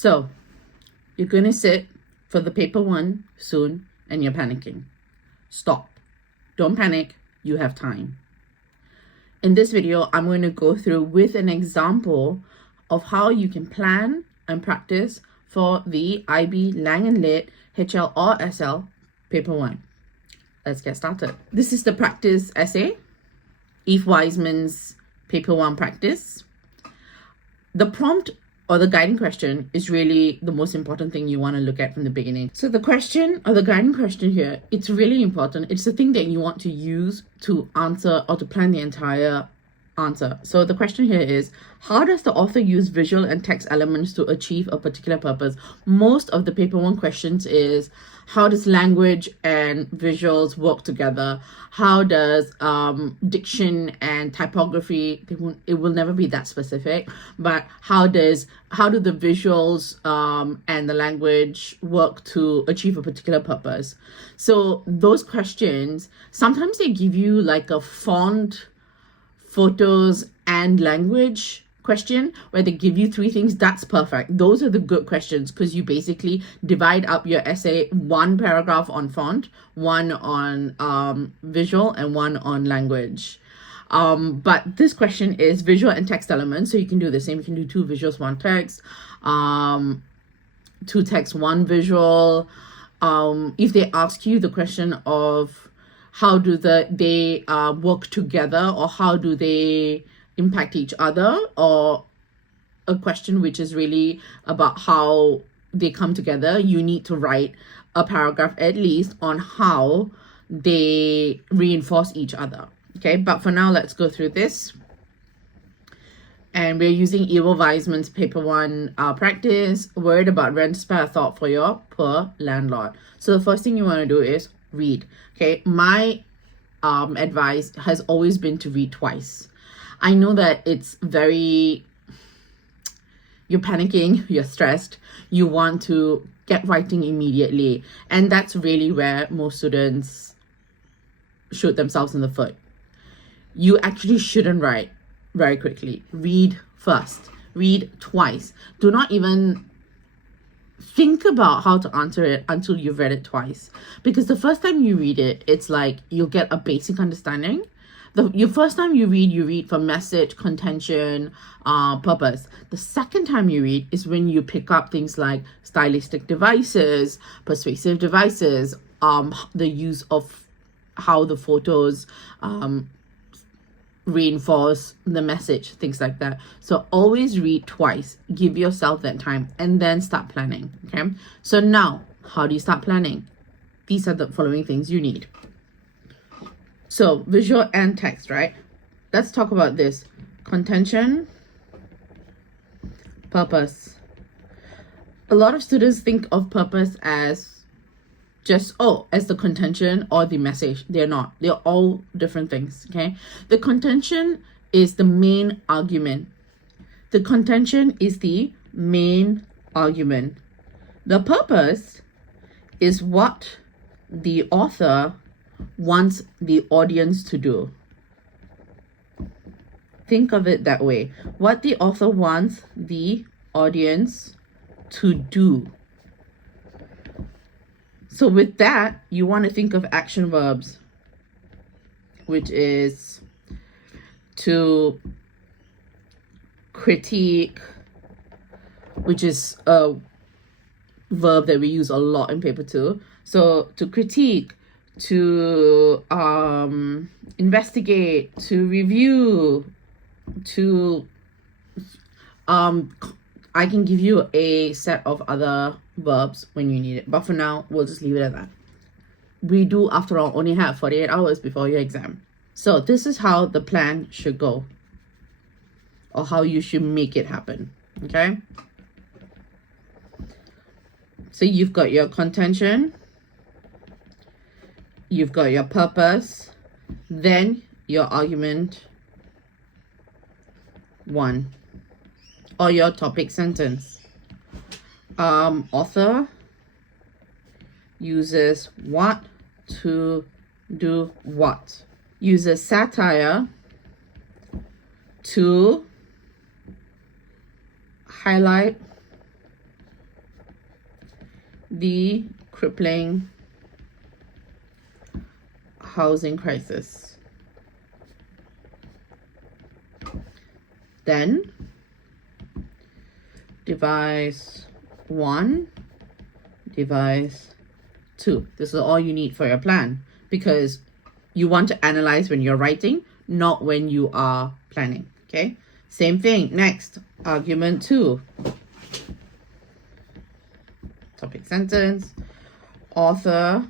So you're going to sit for the paper one soon and you're panicking. Stop. Don't panic. You have time. In this video, I'm going to go through with an example of how you can plan and practice for the IB Lang & Lit HL or SL paper one. Let's get started. This is the practice essay, Eve Wiseman's paper one practice. The prompt or the guiding question is really the most important thing you want to look at from the beginning. So the question or the guiding question here, it's really important. It's the thing that you want to use to answer or to plan the entire answer. So the question here is, how does the author use visual and text elements to achieve a particular purpose? Most of the paper one questions is, how does language and visuals work together? How does diction and typography, it will never be that specific, but how do the visuals and the language work to achieve a particular purpose? So those questions, sometimes they give you like a font, photos and language question where they give you 3 things. That's perfect. Those are the good questions because you basically divide up your essay, 1 paragraph on font, 1 on visual, and 1 on language. But this question is visual and text elements, so you can do the same. You can do 2 visuals, 1 text, 2 text, 1 visual. If they ask you the question of how do they work together, or how do they impact each other, or a question which is really about how they come together, you need to write a paragraph at least on how they reinforce each other. Okay, but for now, let's go through this. And we're using Eve Wiseman's paper one practice. Worried about rent, spare a thought for your poor landlord. So the first thing you want to do is read. Okay, my advice has always been to read twice. I know that it's you're panicking, you're stressed, you want to get writing immediately, and that's really where most students shoot themselves in the foot. You actually shouldn't write very quickly. Read first, read twice. Do not even think about how to answer it until you've read it twice, because the first time you read it, it's like you'll get a basic understanding. Your first time you read for message, contention, purpose. The second time you read is when you pick up things like stylistic devices, persuasive devices, the use of how the photos reinforce the message, things like that. So always read twice, give yourself that time, and then start planning. Okay, so now how do you start planning? These are the following things you need. So visual and text, right? Let's talk about this. Contention, purpose. A lot of students think of purpose as just, as the contention or the message. They're not. They're all different things, okay? The contention is the main argument. The contention is the main argument. The purpose is what the author wants the audience to do. Think of it that way. What the author wants the audience to do. So with that, you want to think of action verbs, which is to critique, which is a verb that we use a lot in paper 2. So to critique, to investigate, to review, to I can give you a set of other verbs when you need it, but for now we'll just leave it at that. We do, after all, only have 48 hours before your exam. So this is how the plan should go, or how you should make it happen. Okay, so you've got your contention, you've got your purpose, then your argument 1, or your topic sentence. Author uses what to do what. Uses satire to highlight the crippling housing crisis. Then device 1, device 2. This is all you need for your plan, because you want to analyze when you're writing, not when you are planning. Okay, same thing. Next, argument 2. Topic sentence. Author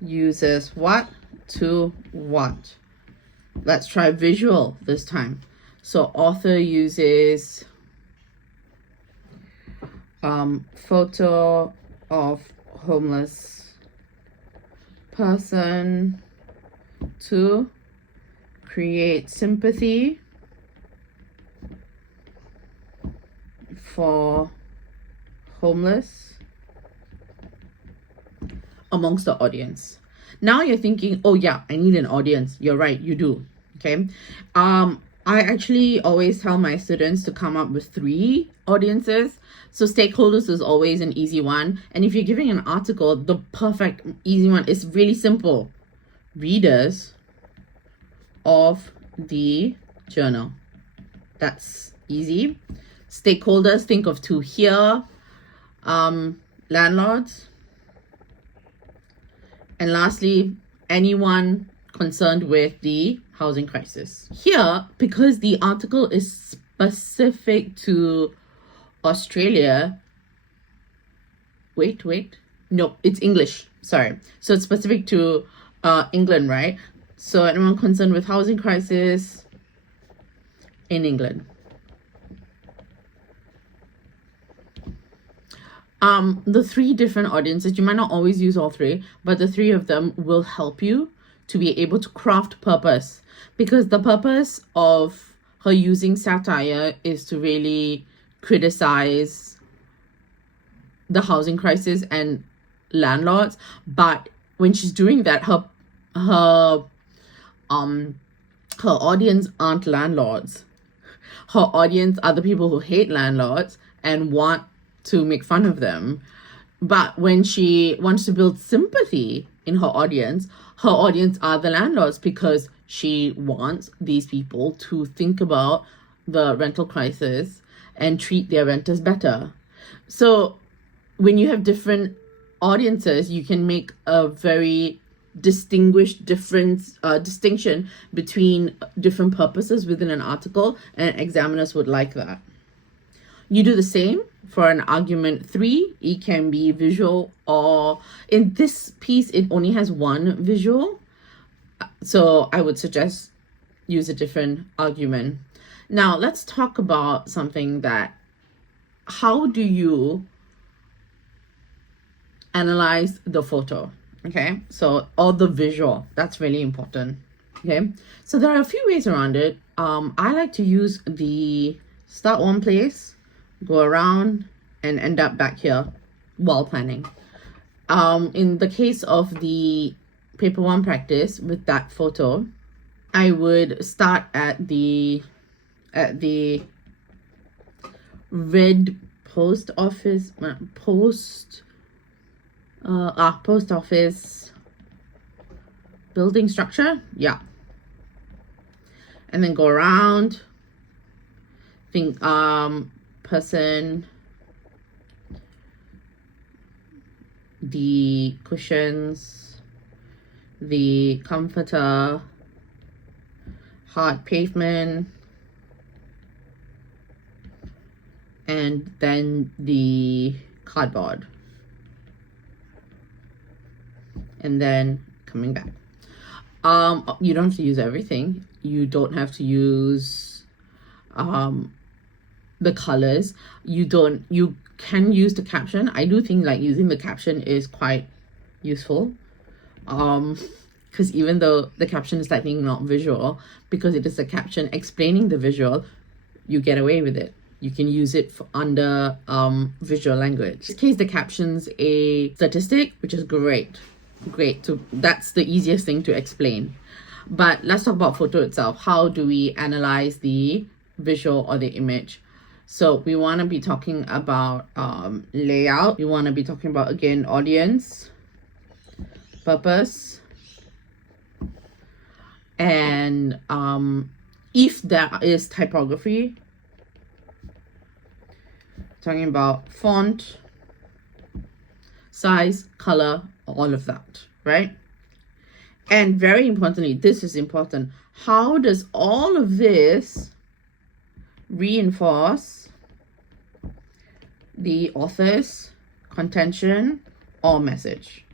uses what to what. Let's try visual this time. So author uses photo of homeless person to create sympathy for homeless amongst the audience. Now you're thinking, oh yeah, I need an audience. You're right, you do. Okay. I actually always tell my students to come up with 3 audiences. So stakeholders is always an easy one. And if you're giving an article, the perfect easy one is really simple. Readers of the journal. That's easy. Stakeholders, think of 2 here. Landlords. And lastly, anyone concerned with the housing crisis. Here, because the article is specific to Australia. Wait. No, it's English. Sorry. So it's specific to England, right? So anyone concerned with housing crisis in England. The 3 different audiences, you might not always use all 3, but the 3 of them will help you to be able to craft purpose, because the purpose of her using satire is to really criticize the housing crisis and landlords. But when she's doing that, her audience aren't landlords. Her audience are the people who hate landlords and want to make fun of them. But when she wants to build sympathy in her audience are the landlords, because she wants these people to think about the rental crisis and treat their renters better. So when you have different audiences, you can make a very distinction between different purposes within an article, and examiners would like that. You do the same for an argument 3. It can be visual, or in this piece, it only has 1 visual. So I would suggest use a different argument. Now let's talk about something that, how do you analyze the photo? Okay, so, or the visual, that's really important. Okay, so there are a few ways around it. I like to use the start one place, go around, and end up back here while planning. In the case of the paper 1 practice with that photo, I would start at the red post office building structure, yeah, and then go around, think person, the cushions, the comforter, hard pavement, and then the cardboard, and then coming back. You don't have to use everything. You don't have to use the colors. You can use the caption. I do think like using the caption is quite useful, because even though the caption is likely not visual, because it is a caption explaining the visual, you get away with it. You can use it under visual language. In this case, the caption's a statistic, which is great. So that's the easiest thing to explain. But let's talk about photo itself. How do we analyze the visual or the image? So we want to be talking about layout. We want to be talking about, again, audience, purpose, and if there is typography, talking about font, size, color, all of that, right? And very importantly, this is important, how does all of this reinforce the author's contention or message?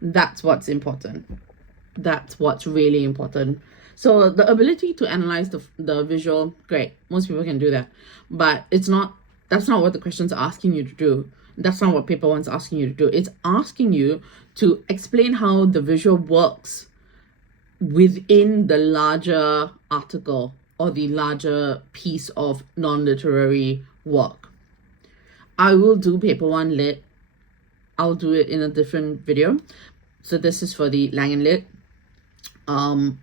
That's what's important. That's what's really important. So the ability to analyze the visual, great. Most people can do that. But that's not what the question's asking you to do. That's not what paper one's asking you to do. It's asking you to explain how the visual works within the larger article or the larger piece of non-literary work. I will do paper one lit. I'll do it in a different video. So this is for the Lang and Lit.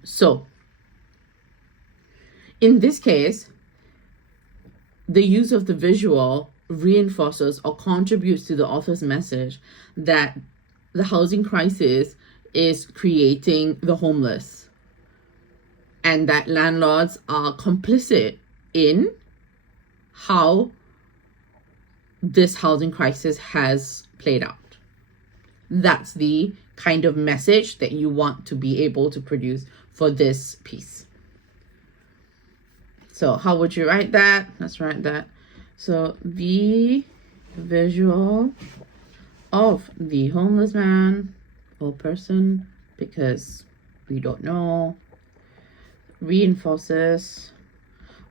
So in this case, the use of the visual reinforces or contributes to the author's message that the housing crisis is creating the homeless and that landlords are complicit in how this housing crisis has played out. That's the kind of message that you want to be able to produce for this piece. So how would you write that? Let's write that. So the visual of the homeless man or person, because we don't know, reinforces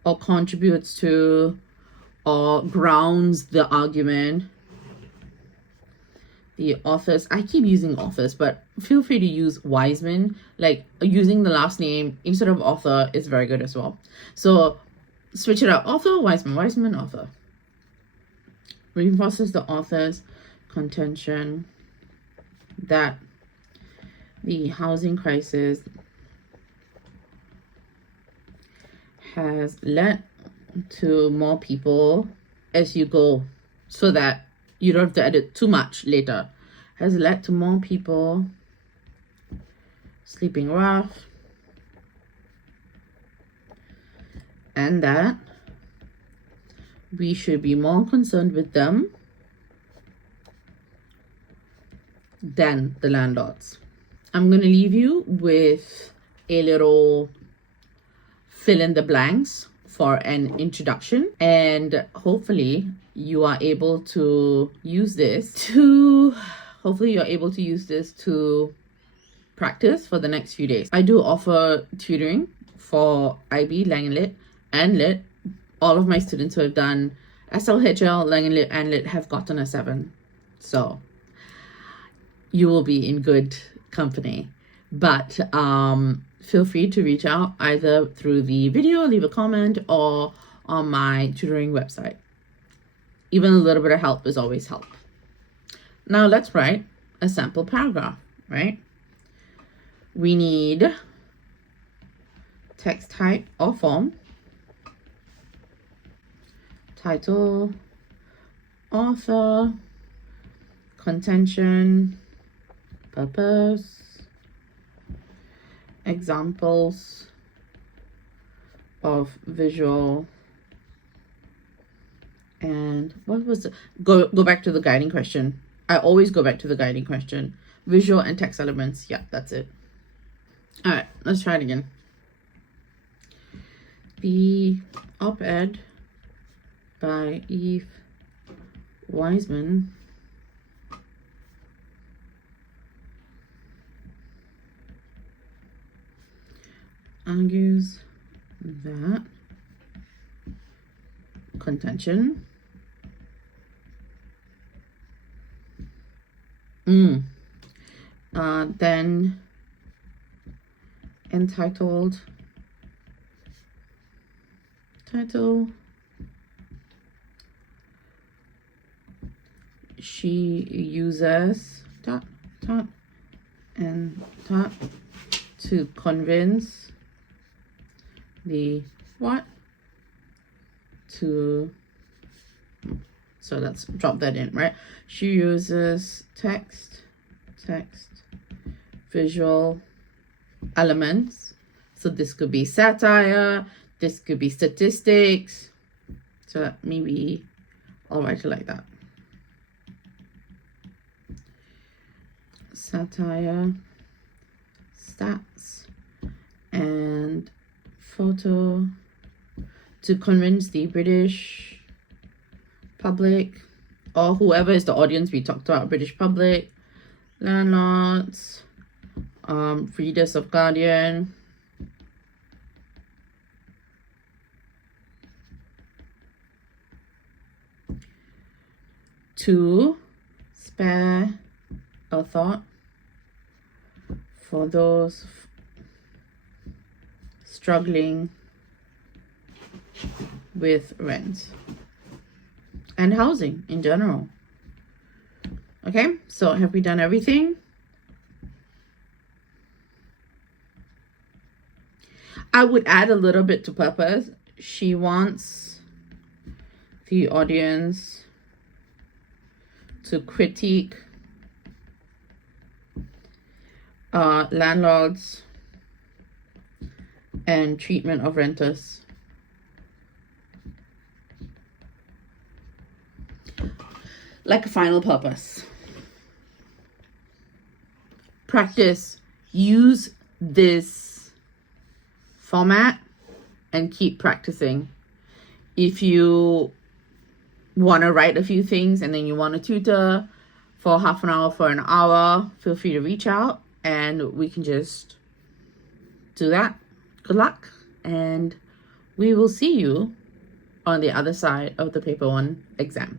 or contributes to or grounds the argument. The authors, I keep using authors, but feel free to use Wiseman. Like using the last name instead of author is very good as well. So switch it up. Author, Wiseman, author. Reinforces the author's contention that the housing crisis has led to more people as you go, so that you don't have to edit too much later, has led to more people sleeping rough, and that we should be more concerned with them than the landlords. I'm going to leave you with a little fill in the blanks for an introduction, and hopefully you are able to use this to practice for the next few days. I do offer tutoring for IB, Lang and Lit, and Lit. All of my students who have done SLHL, Lang and Lit, and Lit have gotten a 7. So you will be in good company. But feel free to reach out either through the video, leave a comment, or on my tutoring website. Even a little bit of help is always help. Now let's write a sample paragraph, right? We need text type or form, title, author, contention, purpose, examples of visual, and what was the go back to the guiding question. I always go back to the guiding question. Visual and text elements. Yeah, that's it. All right, let's try it again. The op-ed by Eve Wiseman argues that contention then entitled title she uses and to convince the what to, so let's drop that in, right? She uses text, visual elements. So this could be satire, this could be statistics. So maybe I'll write it like that. Satire, stats, and photo to convince the British public, or whoever is the audience we talked about, British public, landlords, readers of Guardian, to spare a thought for those struggling with rent and housing in general. Okay, so have we done everything? I would add a little bit to purpose. She wants the audience to critique landlords and treatment of renters. Like a final purpose. Practice. Use this format and keep practicing. If you want to write a few things and then you want to tutor for half an hour, for an hour, feel free to reach out and we can just do that. Good luck, and we will see you on the other side of the paper 1 exam.